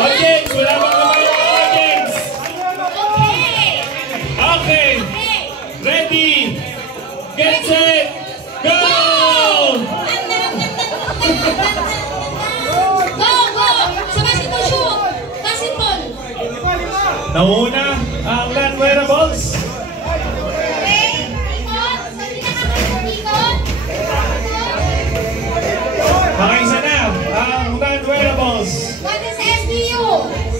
Audience, wala bang naman yung audience? Okay. Ready, get set, go! Nauna ang non-wearables. Makaisa na ang non-wearables. What is SBU?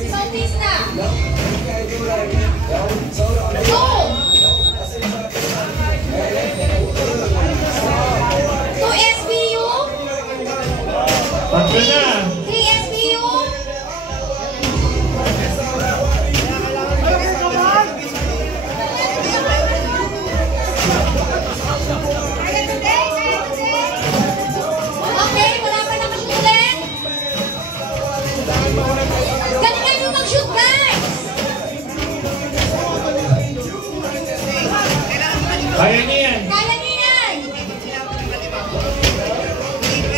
Bautista. Go! To SBU. Tatlo na. 3 SBU. Okay, wala pa nakasulit. Galingan nyo mag-shoot, guys! Kaya niya yan. Kaya niyo yan!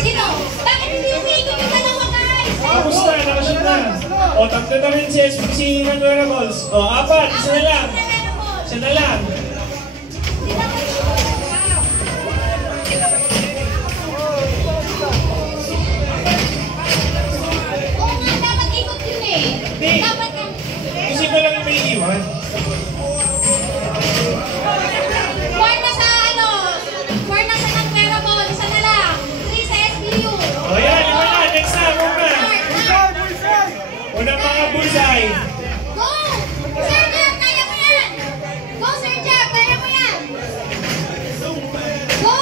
Sino? Bakit hindi umiikot yung dalawa, guys? Tapos na, nakashoot na. O, tatlo na rin si non-wearables. O, apat, isa na lang. Isa na lang. Oo nga, dapat ikot yun eh. Hindi. Dapat ka... Kasi ko lang yung may iwan. Four na sa ano? Four na sa non-wearable. Isa na lang. 3 sa SBU. O yan, lima na. Next na, muna. Unang mga bullseye. Go! Sir Jeff, kaya mo yan! Go, Sir Jeff, kaya mo yan! Go!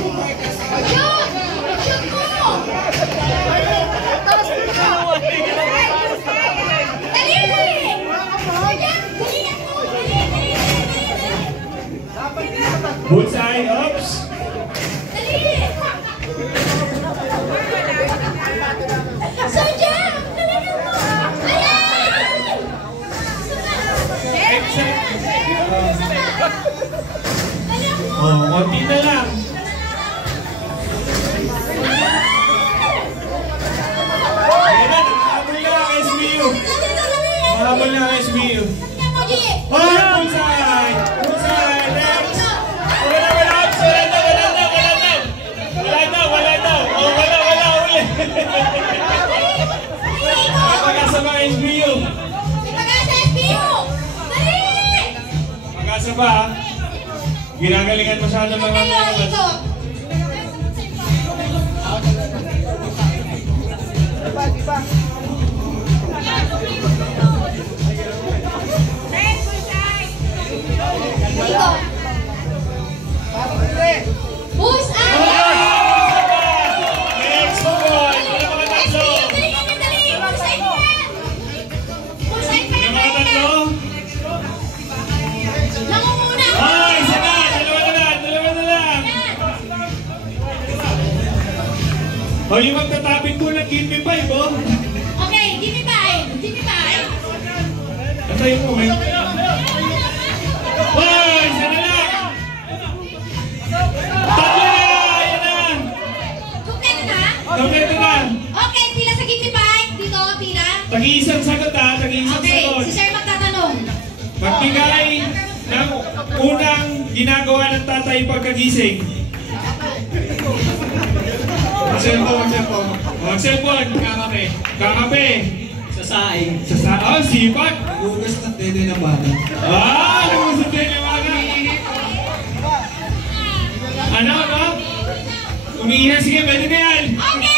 Shoot! Shoot mo! Dali! Sir Jeff, galingan mo! Dali! Bullseye, oops. Dali! Sir Jeff, galingan mo! Ayan! O, konti na lang. Ayan na, nakahabol na ang SBU. Nakahabol na ang SBU. O, bullseye! Bullseye, next! Wala na, oops! Wala na! O, wala, uli! Pagkasa ba ang SBU? Pagkasa ba? Ginagalingan masyado mga mga. Push up! Next, move on! Wala mga tatlo! Wala mga tatlo? Ay, isa na! Dalawa na lang! O, yung magtatapin ko ng give me 5, oh! Okay, give me five. Ito yung moment. Ay, isa na lang! Tatlo na! Ayan na! Kompleto na! Okay, pila sa give me five. Dito, pila. Tag-iisang sagot, ha? Tag-iisang Okay, sagot. si Sir magtatanong. Magbigay ng unang ginagawa ng tatay pagkagising. Mag-cellphone. Kakape. Sasaing. Oh, sipag. Hugas na dede ng bata. Nagusap din yung mga. Ano? Umiinan, sige, pwede na yan. Okay!